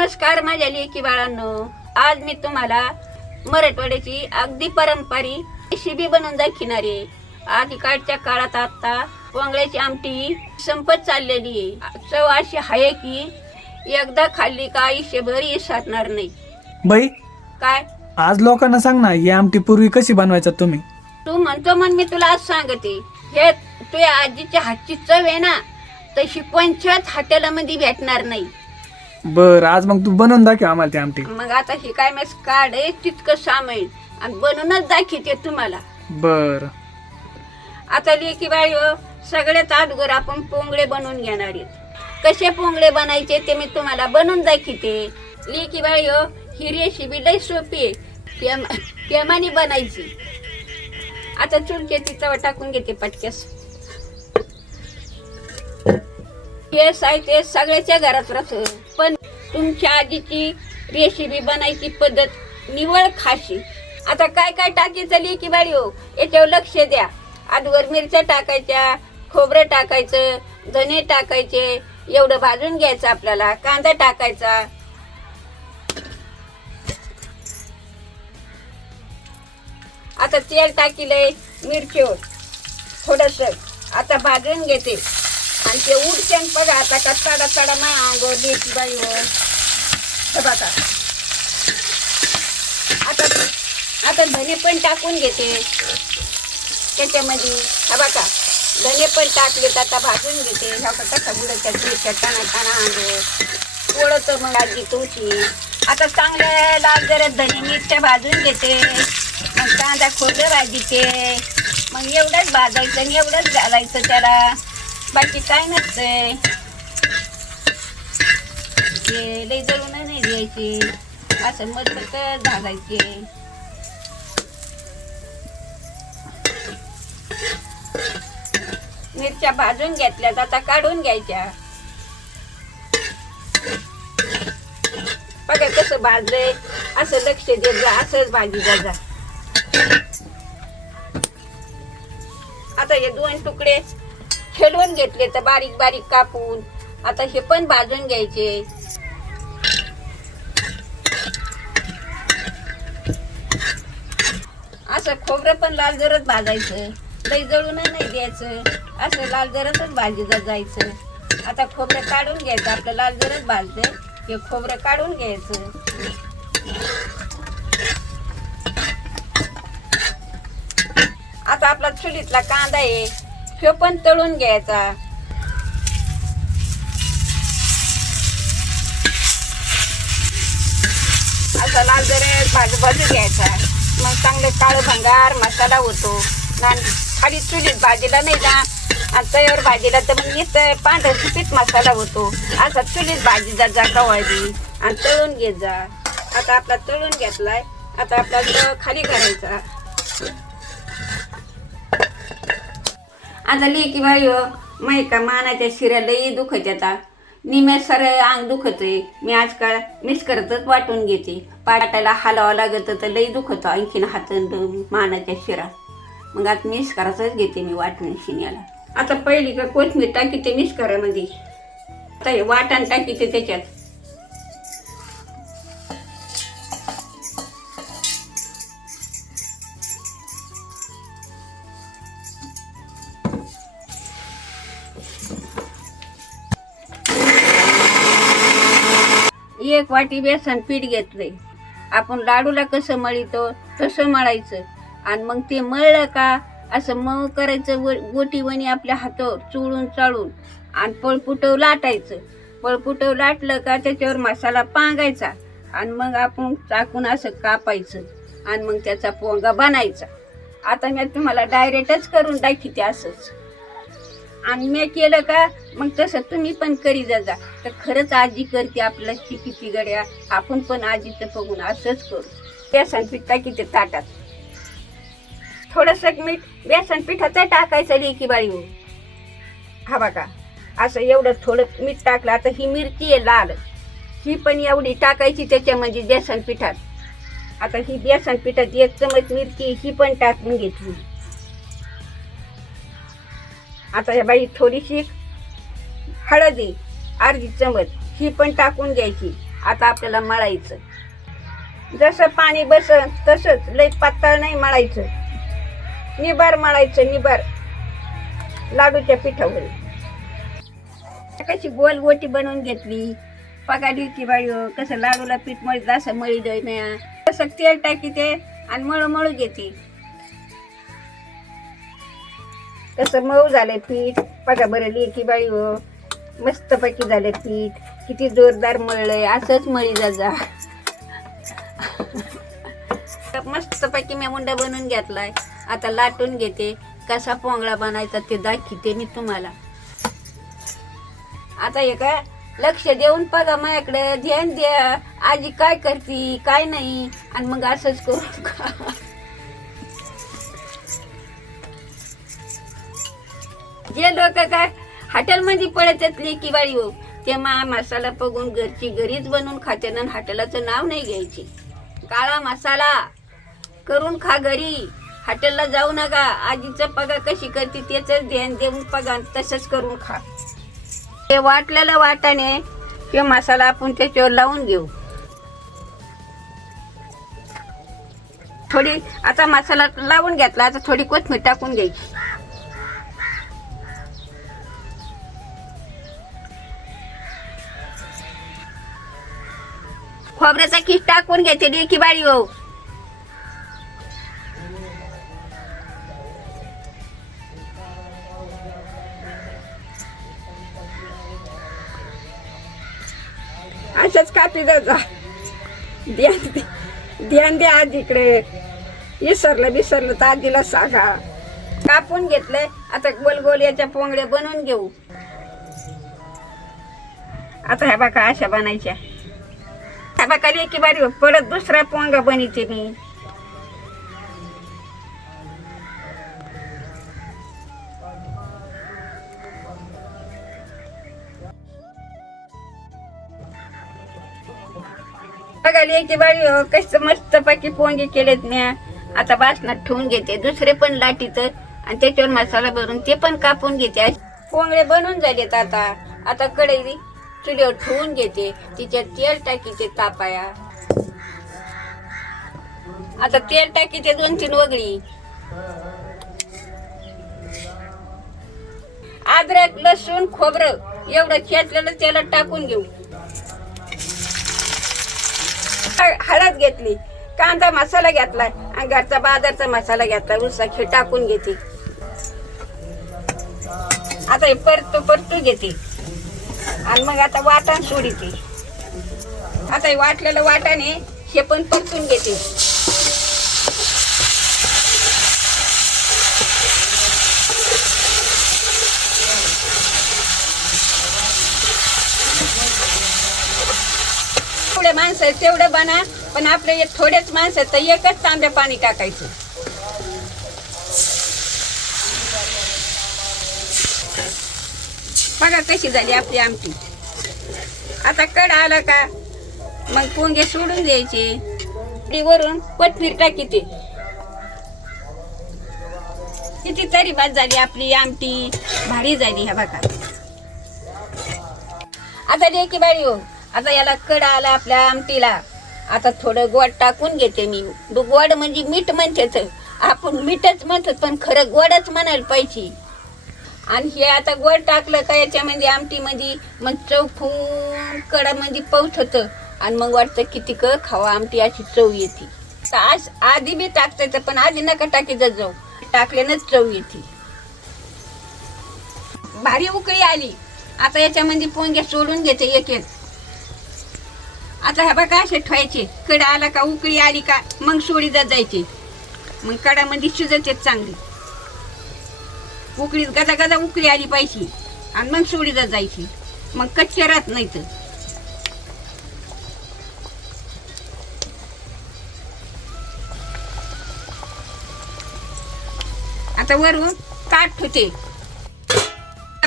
नमस्कार माझ्या लेकी बाळांनो. आज मी तुम्हाला मराठवाड्याची अगदी पारंपरिक रेसिपी बनवून दाखवणार आहे. आधीकाळच्या काळात आता पोंगळ्याची आमटी संपत चाललेली आहे. चव अशी आहे की एकदा खाल्ली का आयुष्यभर विसरणार नाही. बाई काय? आज लोकांना सांग ना ही आमटी पूर्वी कशी बनवायचा तुम्ही? तू म्हणतो म्हण मी तुला आज सांगते. हे तुझ्या आजीच्या हातची चव आहे ना तशी पंचायत हॉटेलामध्ये भेटणार नाही. बर आज मग तू बनवून दाखव आम्हाला ती आमटी. मग आता हे काय मेस कार्ड आहे तितकं सामाईन आणि बनवूनच दाखवते तुम्हाला. बर. आता लेकी बाई हो, सगळ्यात अगोदर आपण पोंगळे बनवून घेणार आहेत. कसे पोंगळे बनायचे ते मी तुम्हाला बनवून दाखवते. लेकी बाई हो, ही रेसिपी लई सोपी आहे. प्रेमाने बनायची. आता चुलचे तिचं टाकून घेते पटक्यास. केस आहे ते सगळ्याच्या घरात राहतं. पण तुमच्या आजीची रेसिपी बनायची पद्धत निवळ खाशी. आता काय काय टाकी टाकायचं की बाळी हो याच्यावर लक्ष द्या. आजवर मिरच्या टाकायच्या खोबरं टाकायचं धने टाकायचे एवढं भाजून घ्यायचं आपल्याला कांदा टाकायचा. आता तेल टाकिलंय मिरचीवर. थोडस. आता भाजून घेते. आणि ते उडच्यान बघा आता का चढा चढा मा अंगो देशी बाई हो. हे बघा. आता आता धने पण टाकून घेते. त्याच्यामध्ये हा बघा. धने पण तर आता भाजून घेते. ह्या का कसा बुडाच्या मिरच्या टाणा टाणा अंगो ओळख मग आजी तुळशी. आता चांगल्या लाल जरा धने मिरच्या भाजून घेते. मग कांदा खोबरं भाजीते मग एवढंच भाजायचं आणि एवढंच घालायचं त्याला. बाकी काय नसतंय. ते लई जळून नाही द्यायचे. असं मस्त घालायचे मिरच्या भाजून घेतल्या आता काढून घ्यायच्या. बघा कसं भाजलंय. असं लक्ष देत जा असंच भाजी जा. आता हे दोन तुकडे फेडवून घेतले तर बारीक बारीक कापून. आता हे पण भाजून घ्यायचे. असं खोबरं पण लाल जरच भाजायचं. लई जळून नाही द्यायचं. असं लाल जरसच भाजीला जायचं. आता खोबरं काढून घ्यायचं. आपलं लाल जरच भाजलं हे खोबरं काढून घ्यायचं. आता आपला चुलीतला कांदा आहे. ह्यो पण तळून घ्यायचा. असा लाल जरे भाजू भाजू घ्यायचा. मग चांगले काळं भंगार मसाला होतो. आणि खाली चुलीत भाजीला नाही जा आणि तयार भाजीला तर मग नुसतं पांढर सुपीत मसाला होतो. असा चुलीत भाजी जा जा कवायची आणि तळून घेत जा. आता आपला तळून घेतलाय. आता आपला खाली करायचा आता लेकी बाई हो, माही का मानाच्या शिऱ्या लई दुखत आता. निम्या सर अंग दुखत आहे मी आजकाल मिस करतच वाटून घेते. पाटाला हलावं लागत तर लई दुखत आणखीन हात मानाच्या शिरा. मग आता मिस करायचंच घेते मी वाटून शिन्याला आता पहिली का कोथमीर टाकी ते मिस करामध्ये आता हे वाटण टाकी ते त्याच्यात. एक वाटी बेसन पीठ घेतलंय. आपण लाडूला कसं मळितो तसं मळायचं. आणि मग ते मळलं का असं मऊ करायचं व गोटीवणी आपल्या हातावर चुळून चाळून. आणि पळपुटव लाटायचं. पळपुटव लाटलं का त्याच्यावर मसाला पांगायचा. आणि मग आपण चाकून असं कापायचं. आणि मग त्याचा पोंगा बनायचा. आता मी तुम्हाला डायरेक्टच करून दाखवते असंच. आणि मी केलं का मग तसं तुम्ही पण करी जा जा तर खरंच आजी करते आपल्या किती गड्या आपण पण आजीचं बघून असंच करू. बेसन पीठ टाकीचे ताटात. थोडस मीठ बेसन पिठाचं टाकायचं लेकी बाई हो. हा बघा असं एवढं थोडं मीठ टाकलं आता ही मिरची आहे लाल. ही पण एवढी टाकायची त्याच्यामध्ये बेसन पिठात. आता ही बेसन पिठात एक चमच मिरची ही पण टाकून घेतली. आता ह्या बाई थोडीशी हळदी अर्धी चमच ही पण टाकून घ्यायची. आता आपल्याला मळायचं. जसं पाणी बस तसंच लई पातळ नाही मळायचं. निबार मळायचं निबार. लाडूच्या पिठावर. कशी गोल गोटी बनवून घेतली. पगा की बाळी हो, कसं लाडूला पीठ मळीत असं मळी दय तसं तेल टाकी ते आणि मळू मळू घेते. तसं मऊ झालं पीठ. बघा बरं लेकी बाई हो मस्तपैकी झालं पीठ. किती जोरदार मळलंय असंच मळी जा जा. मस्तपैकी मी मुंडा बनवून घेतलाय. आता लाटून घेते. कसा पोंगळा बनायचा ते दाखवते मी तुम्हाला. आता हे काय? लक्ष देऊन बघा माझ्याकडे. ध्यान द्या. आजी काय करती? काय नाही. आणि मग असंच करू का जे लोक काय? हॉटेलमध्ये पळत येतली की बाई हो ते मसाला पगून घरची घरीच बनवून खाते ना हॉटेलाचं नाव नाही घ्यायची. काळा मसाला करून खा घरी. हॉटेलला जाऊ नका. आजीचं पगा कशी करते त्याच ध्यान देऊन पगा तसंच करून खा. ते वाटलेलं वाटाने ते मसाला आपण त्याच्यावर लावून घेऊ. थोडी आता मसाला लावून घेतला आता थोडी कोथमीर टाकून घ्यायची. खोबऱ्याचा किस टाकून घेते डेकी बाळी हो. असंच कापी जा ध्यान दे ध्यान द्या आज इकडे. विसरलं विसरलं तर आजीला सांगा. कापून घेतलंय आता गोल गोल याच्या पोंगड्या बनवून घेऊ. आता ह्या बाका अशा बनायच्या. ह्या बाका की बारी परत दुसरा पोंगा बनिते मी. बघा लेकी बाई हो कसं मस्त पाकी पोंगे केलेत मी आता बासनात ठेवून घेते. दुसरे पण लाटीत आणि त्याच्यावर मसाला भरून ते पण कापून घेते. असे पोंगळे बनवून झालेत आता. आता कढई चुलीवर ठेवून घेते. तिच्यात तेल टाकीचे तापाया. आता तेल टाकीचे दोन तीन वगळी. अद्रक लसूण खोबरं एवढं खेचलेलं त्याला टाकून घेऊ. हळद घेतली कांदा मसाला घेतला आणि घरचा बाजारचा मसाला घेतला उसाखी टाकून घेते. आता हे परतू परतू घेते. आणि मग आता वाटण सोडीते. आता हे वाटलेलं वाटाणे हे पण परतून घेते. माणसं आहेत तेवढं बना पण आपले थोडेच माणसं आहेत तर एकच तांब्या पाणी टाकायचं. बघा कशी झाली आपली आमटी. आता कड आला का मग पोंगे सोडून द्यायचे. वरून कोथमीर टाकी ते. किती तरी बाद झाली आपली आमटी. भारी झाली ह्या बघा. आता लेकी बारी हो. आता याला कड आला आपल्या आमटीला. आता थोडं गोड टाकून घेते मी. गोड म्हणजे मीठ म्हणतेच आपण मीठच म्हणतो पण खरं गोडच म्हणायला पाहिजे. आणि हे आता गोड टाकलं का याच्यामध्ये आमटीमध्ये मग चव चौफून कडामध्ये पौत होतं. आणि मग वाटतं किती क खावा आमटी अशी चव येते. तर आज आधी बी टाकता पण आधी नका टाकी जाऊ. टाकल्यानंच चव येते. भारी उकळी आली. आता याच्यामध्ये पोंग्या सोडून घेते एक एक. आता ह्या बघा असे ठेवायचे. कडा आला का उकळी आली का मग सोडी जात जायचे. मग कडामध्ये शिजते चांगली. उकळीत गदा गदा उकळी आली पाहिजे. आणि मग सोडीला जायची. मग कच्चे राहत नाही तर आता वरून ताट होते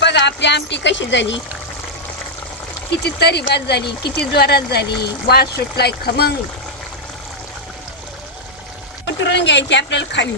बघा आपली आमटी कशी झाली? किती तरी बाद झाली किती ज्वरात झाली वास सुटलाय खमंग. उतरून घ्यायची आपल्याला खाली?